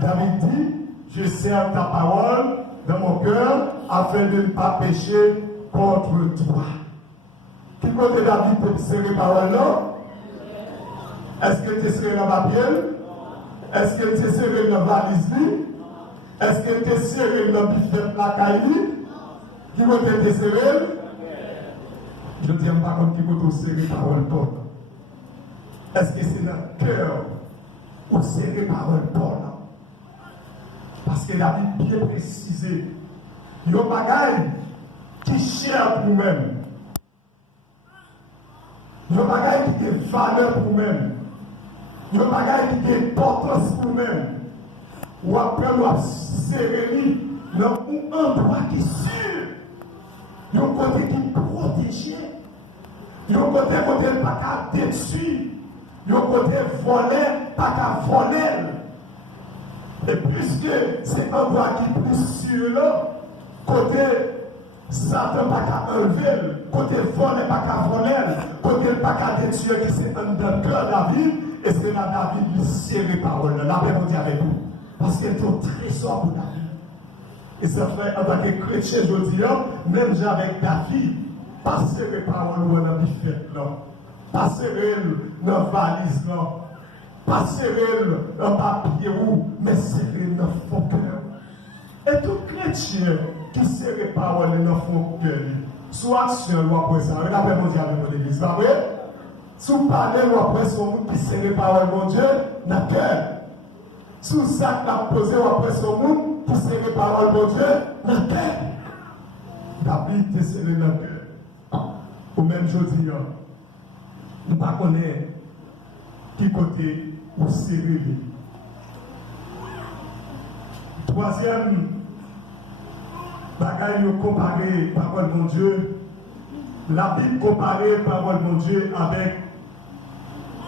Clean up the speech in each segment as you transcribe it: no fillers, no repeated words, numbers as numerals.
David dit, je sers ta parole dans mon cœur afin de ne pas pécher contre toi. Qui côté David peut serrer parole là? Est-ce que tu es serré dans ma pied? Est-ce que tu es serré dans la valise? Est-ce que tu es serré dans la bifette la caille? Qui côté tu es serré? Je ne dis pas contre qui côté serré parole pour. Est-ce que c'est dans le cœur ou serré parole pour? Parce que la Bible bien précisé, il y a des bagailles qui cher pour nous-mêmes. Il y a des bagailles qui ont valeur pour nous-mêmes. Il y a des bagailles qui ont importance pour nous-mêmes. Ou après, nous avons serré dans un endroit qui est sûr. Il y a un côté qui est protégé. Il y a un côté qui n'est pas qu'à détruire. Il y a un côté volé, pas qu'à voler. Et puisque c'est un endroit qui est plus sûr là, côté Satan pas qu'à enlever, côté volé pas qu'à voler, côté pas qu'à détruire, qui c'est un dans le cœur de David, et c'est là David lui serré parole. La paix vous dit avec vous. Parce qu'il est un trésor pour David. Et ça fait en tant que chrétien, je dis, même avec David, pas serré parole dans la bifette là, pas serré dans la valise là. Pas serré dans papier ou, mais serré dans son cœur. Et tout chrétien qui serré parole dans son cœur, soit action ou après ça, regardez mon Dieu avec mon église, pas vrai? Sous parler ou après son monde qui serré parole, mon Dieu, dans le cœur. Sous ça qui a posé ou après son monde qui serré parole, mon Dieu, dans le cœur. David est serré dans le cœur. Ou même je dis, nous ne connaissons pas qui côté ou serré. Troisième bagaille comparé parole mon Dieu. La Bible comparée parole mon Dieu avec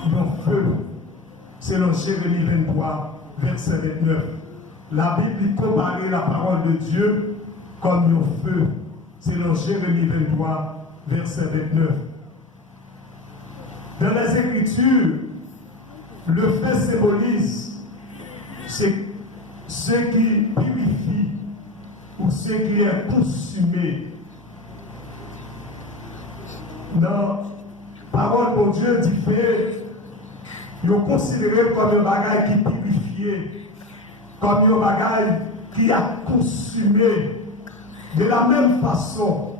un feu. Selon Jérémie 23, verset 29. La Bible comparée la parole de Dieu comme un feu. Selon Jérémie 23, verset 29. Dans les Écritures, le feu symbolise ce qui purifie ou ce qui est consumé. Dans la parole de Dieu dit fait, ils ont considéré comme un bagage qui purifié, comme un bagage qui a consumé. De la même façon,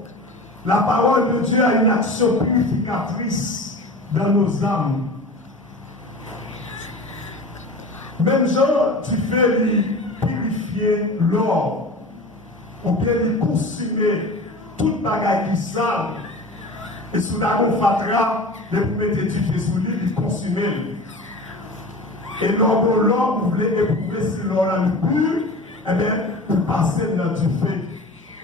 la parole de Dieu a une action purificatrice dans nos âmes. Même genre, tu fais lui purifier l'or, ou bien lui consumer toute bagaille qui sale, et sous la fatra, les vous mettez du feu sous lui, lui consumer. Et l'or, vous voulez éprouver si l'or a le pur, eh bien, vous passez dans du feu.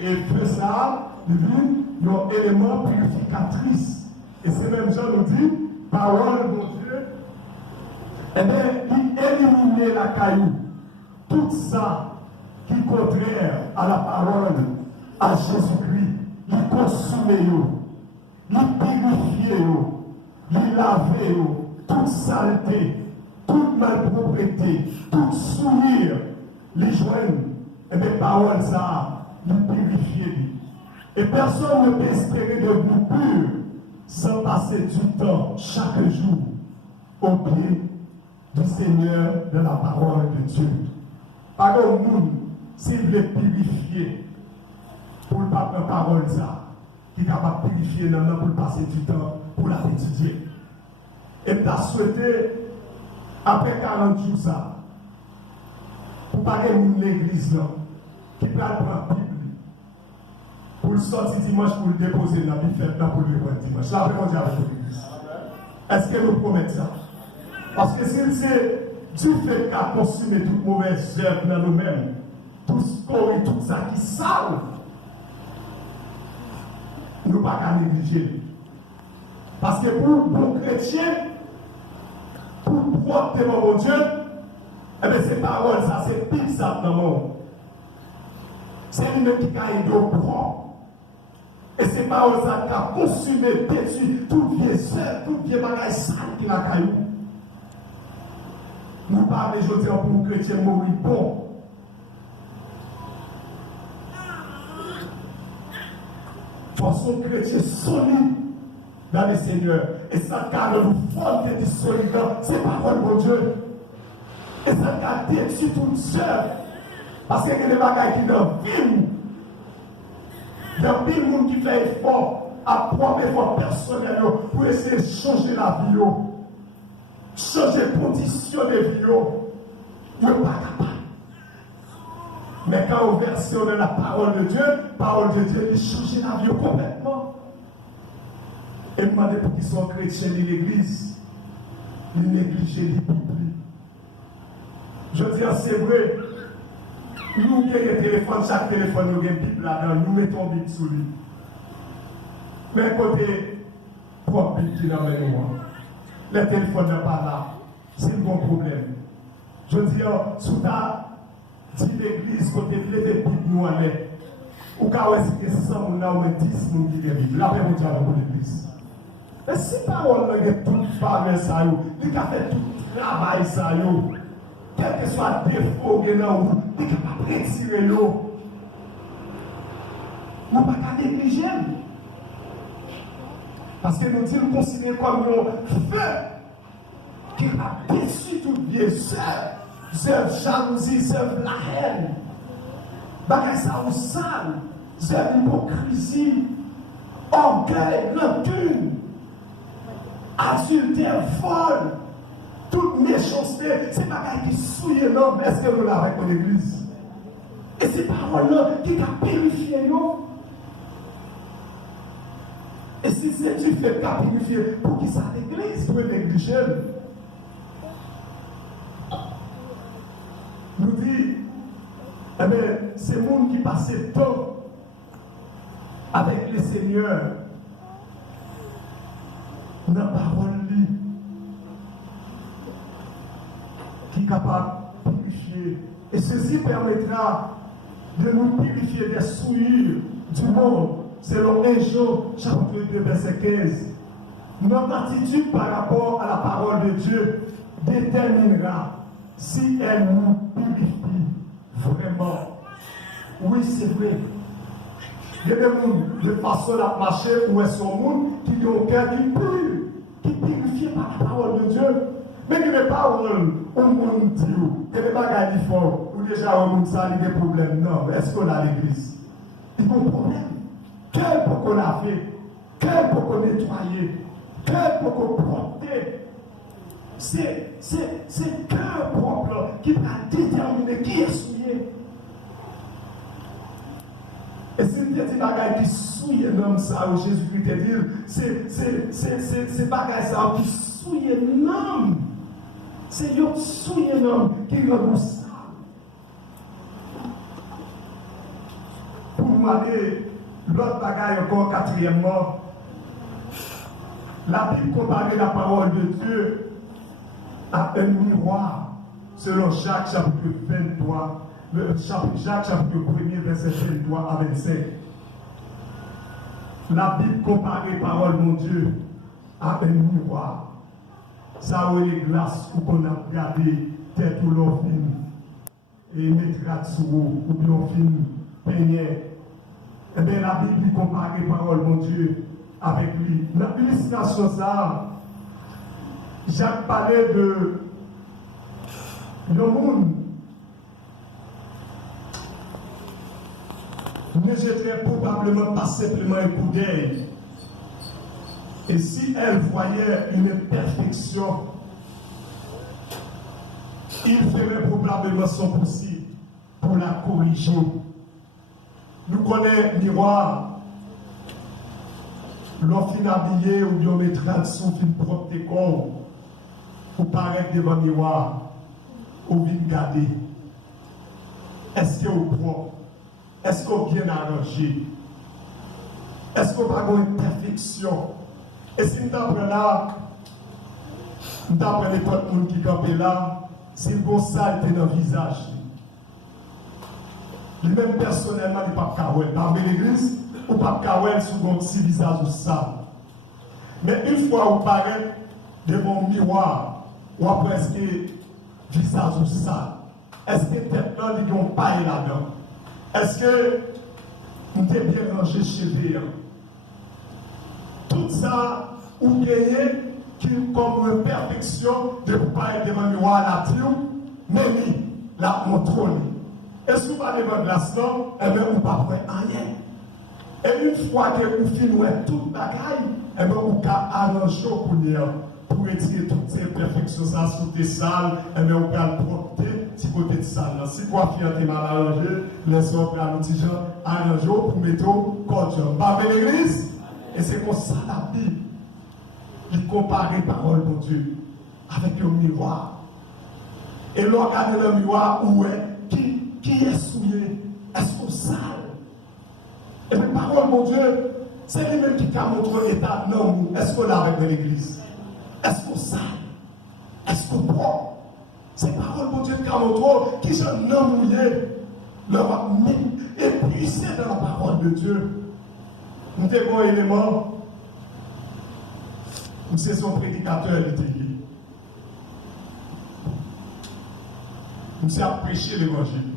Et feu ça, il dit, un élément purificatrice. Et c'est même genre nous dit, parole, mon Dieu, eh bien, il élimine la caillou. Tout ça qui est contraire à la parole, à Jésus-Christ, il consume, il purifie, il lave, toute saleté, toute malpropreté, toute souillure, les joindre, et bien, parole ça, il purifie. Et personne ne peut espérer devenir pur sans passer du temps chaque jour au pied du Seigneur de la parole de Dieu. Par contre, nous, s'il veut purifier pour le pape parole ça, qui est capable de purifier pour passer du temps pour la étudier. Et tu as souhaité, après 40 jours ça, pour parler de l'église là, qui peut prendre la Bible, pour le sortir dimanche, pour le déposer dans la Bible, pour le prendre dimanche. Là, après, on dit avec l'église. Est-ce que nous promettons ça? Parce que si c'est du fait qu'à consumer toute mauvaise œuvre dans nous-mêmes, tout score et tout ça qui sale, nous ne pouvons pas négliger. Parce que pour bon chrétien, pour propre mon Dieu, eh bien, ces paroles, ça, c'est pile ça dans le monde. C'est lui-même qui a aidé au propre. Et ces paroles, ça a consumé, détruit tout vieux œuvre, tout vieux bagage sale qui a caillou. Nous parlons aujourd'hui pour les chrétiens mourir bon. Façon chrétien solide dans le Seigneur. Et ça, car nous forme qui est solide, c'est parole de Dieu. Et ça, car détruit tout seul. Parce qu'il y a des bagages qui dans la vie. Il y a des gens qui font effort à prendre effort personnel pour essayer de changer la vie. Changer les conditions de vie. Ils ne sont pas capables. Mais quand on versionne la parole de Dieu, il change la vie complètement. Et demandez pour qu'ils soient chrétiens de l'église, ils négligent les Bibles. Je dis, c'est vrai, nous avons un téléphone, chaque téléphone, nous avons une Bible là-dedans, nous mettons une Bible sous lui. Mais côté propre Bible qui n'amène nous, le téléphone n'est pas là, c'est un bon problème. Je dis, sous ta si l'église, côté de l'église, nous en est, ou quand est-ce que 100 ou 10 nous qui vivent, là, on dit à l'église. Mais si parole là, tout parler ça, il a fait tout le travail ça, quel que soit le défaut qu'il a, il est capable de retirer l'eau. Nous ne pouvons pas négliger. Parce que nous disons considérer comme un feu qui a déçu tout bien seul. Zèv jalousie, zèv la haine. Bagay ça ou sale. Zèv hypocrisie. Orgueil, rancune. Adultère, vol. Toute méchanceté. C'est bagay qui souille l'homme. Est-ce que nous l'avons avec l'église? Et ces paroles-là qui a purifié nous. Et si c'est du fait qu'a purifié, pour qui ça l'église peut négliger? Nous dit, eh bien, c'est le monde qui passait temps avec le Seigneur dans la parole qui est capable de purifier. Et ceci permettra de nous purifier des souillures du monde, selon 1 Jean, chapitre 2, verset 15. Notre attitude par rapport à la parole de Dieu déterminera si elle nous purifie vraiment. Oui, c'est vrai. Il y a des gens de façon à marcher où est son monde qui ont un cœur qui purifie par la parole de Dieu. Mais il n'y a pas un monde dit, il y a des bagages qui font, ou déjà un monde ça, il y a des problèmes. Non, est-ce qu'on a l'église? Il y a un problème. Quel pour qu'on a fait? Quel pour qu'on nettoyer? Quel pour qu'on porter? C'est le cœur propre qui va déterminer qui est souillé. Et si vous dites que qui souille l'homme, ça, où Jésus-Christ te dit, c'est bagaille ça qui souille l'homme. C'est lui qui souille l'homme qui rend ça. Pour vous aller, l'autre bagaille encore, quatrièmement, la Bible compare la parole de Dieu à un miroir, selon Jacques chapitre 23, Jacques chapitre 1er, verset 23 à 25. La Bible compare la parole de mon Dieu à un miroir. Ça où les glaces où on a regardé tête ou l'eau fine et mettra dessous ou bien fine peigné. Eh bien la Bible compare la parole de mon Dieu avec lui. Dans l'illustration ça, Jacques parlait de le monde ne jetterait probablement pas simplement un coup d'œil. Et si elle voyait une imperfection, il ferait probablement son possible pour la corriger. Nous connaissons le miroir. L'offre habillé ou bien mettra sous une propre corps ou paraître devant le miroir ou bien garder. Est-ce que vous propre? Est-ce qu'on bien arrangé? Est-ce qu'on n'a pas une perfection? Et si nous apprenons là, nous apprenons tout le monde qui campait là, c'est une grosse saleté dans le visage. Lui-même personnellement, il n'est pas kawel. Dans l'église, ou pas kawel sous un petit visage ou ça. Mais une fois où paraît devant un miroir, ou presque visage sale? Est-ce que tête là, ils ont paille là-dedans? Est-ce que nous t'es bien rangé chez lui? Tout ça, ou gagner qui comme une perfection de ne pas être devant le miroir nature, mais lui, la contrôle. Et si vous parlez devant glace, non, eh bien, vous ne pas rien. Et une fois que vous finissez toute bagaille, eh bien, vous pouvez arranger pour retirer toutes ces perfections, ça, sur tes salles, eh bien, vous pouvez porter petit côté de salle. Si vous avez mal arrangé, laissez-vous prendre un petit gens arranger pour mettre au coach. Pas l'église, et c'est comme ça la Bible. Il compare la parole de Dieu avec le miroir. Et l'on regarde le miroir où est, qui est souillé, est-ce qu'on sale? Et la parole de Dieu, c'est lui-même qui a montré l'état de l'homme. Est-ce qu'on l'a avec l'église? Est-ce qu'on sale? Est-ce qu'on prend? C'est la parole de Dieu qui a montré qui sont non mouillés. Leur et puis c'est dans la parole de Dieu. Nous avons un élément. C'est son prédicateur de Télier. Nous avons prêché l'évangile.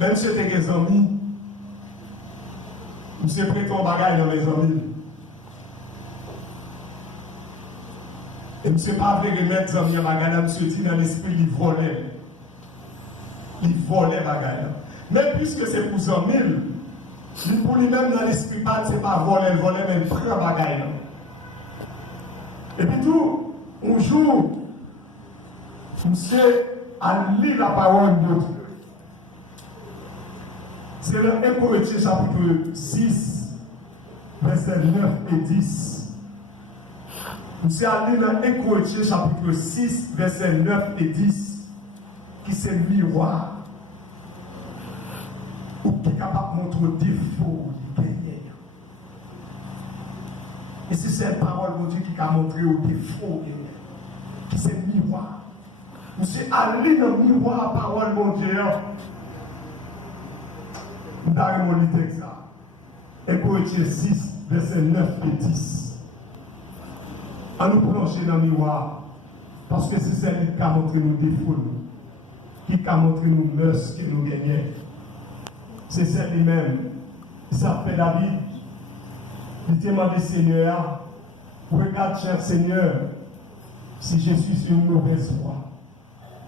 Même si c'était des amis, nous avons prêté un bagage dans les amis. Et nous ne pas voulu remettre les amis en bagage, nous dit dans l'esprit, il volait. Il volait bagage. Mais puisque c'est pour les amis, pour lui-même dans l'esprit, ce n'est pas voler, il volait, mais il prend bagage. Et puis tout, un jour, monsieur a lu la parole de Dieu. C'est dans 1 Corinthiens chapitre 6, versets 9 et 10. Monsieur a lu dans 1 Corinthiens chapitre 6, versets 9 et 10, qui c'est le miroir, ou qui est capable de montrer le défaut du gagné. Et c'est cette parole de Dieu qui a montré au défaut, qui c'est le miroir. Monsieur, allez dans le miroir, parole de Dieu. Nous avons lu le texte. Et Corinthiens 6, versets 9 et 10. À nous plonger dans le miroir, parce que c'est celle qui a montré nos défauts, qui a montré nos mœurs que nous gagnons. C'est celle lui-même. Ça fait David. Il demande Seigneur, regarde, cher Seigneur, si je suis sur une mauvaise voie,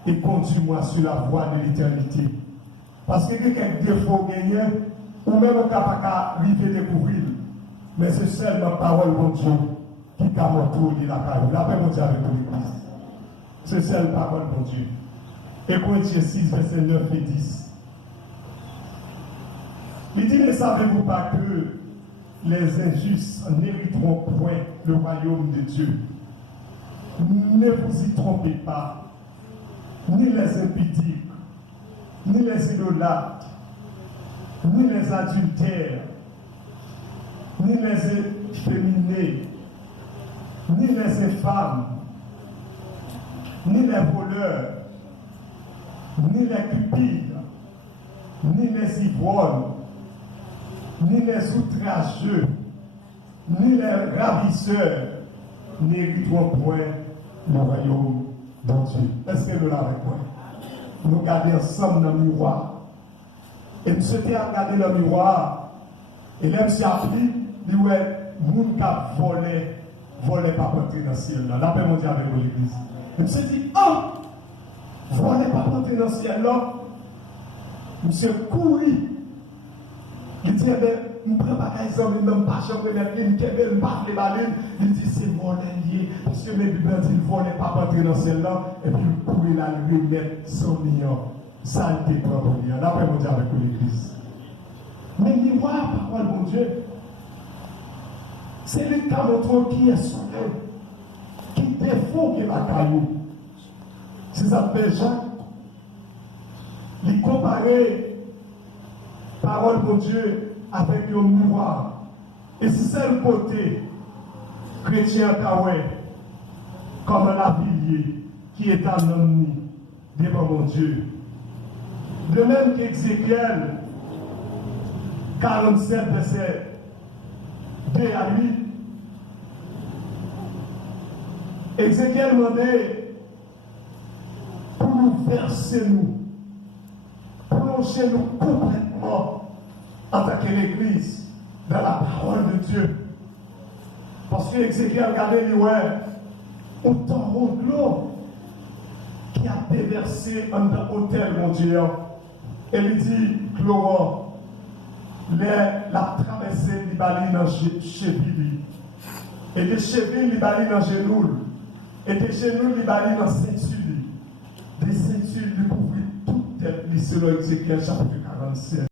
et conduis-moi sur la voie de l'éternité. Parce que quelques défauts gagnés, ou même on n'a pas arriver à découvrir, mais c'est seulement parole de Dieu qui a montré la parole. La paix de Dieu avec l'Église. C'est seule parole de Dieu. Et Corinthiens 6, verset 9 et 10. Il dit, ne savez-vous pas que les injustes n'hériteront point le royaume de Dieu? Ne vous y trompez pas, ni les impudiques, ni les idolâtres, ni les adultères, ni les efféminés, ni les infâmes, ni les voleurs, ni les cupides, ni les ivrognes, ni les outrageux, ni les ravisseurs n'hériteront point le royaume de Dieu. Est-ce que nous l'avons avec moi? Nous regardons ensemble dans le miroir. Et nous souhaitons regarder dans le miroir. Et là, M. Appli, il dit, ouais, nous qui volé pas rentrer dans le ciel. Là, paix mon Dieu avec l'église. Et M. dit, oh, volé pas rentrer dans le ciel là. M. couru. Il dit, je ne prends pas les hommes, je ne pas jamais mettre une kébelle, je ne pas les baleines. Il dit, c'est volé lié. Parce que mes Bibles disent, il ne volait pas rentrer dans celle-là. Et puis, il pourrait la lui mettre 100 millions. Ça, il était pour lui. D'après mon Dieu avec l'église. Mais miroir, parole de mon Dieu, c'est le cas montré qui est sauvé. Qui défaut qui est la caillou. C'est ça fait Jacques. Il comparait parole de Dieu avec le miroir. Et c'est le côté chrétien Kawé, comme la pilier qui est un homme devant mon Dieu. De même qu'Ézéchiel 47, verset 2 à 8, Ézéchiel demandait bouleversez-nous, plongez-nous complètement en tant que l'Église dans la parole de Dieu. Parce que Ézéchiel regardait lui, ouais, autant de l'eau qui a déversé en l'hôtel, mon Dieu. Et il dit, Chlorant, la traversée du bali dans cheville. Et des chevilles, il bali dans genoux. Et des genoux, il bali dans ceinture. Des ceintures, il couvrit toute tête, selon Ézéchiel chapitre 47.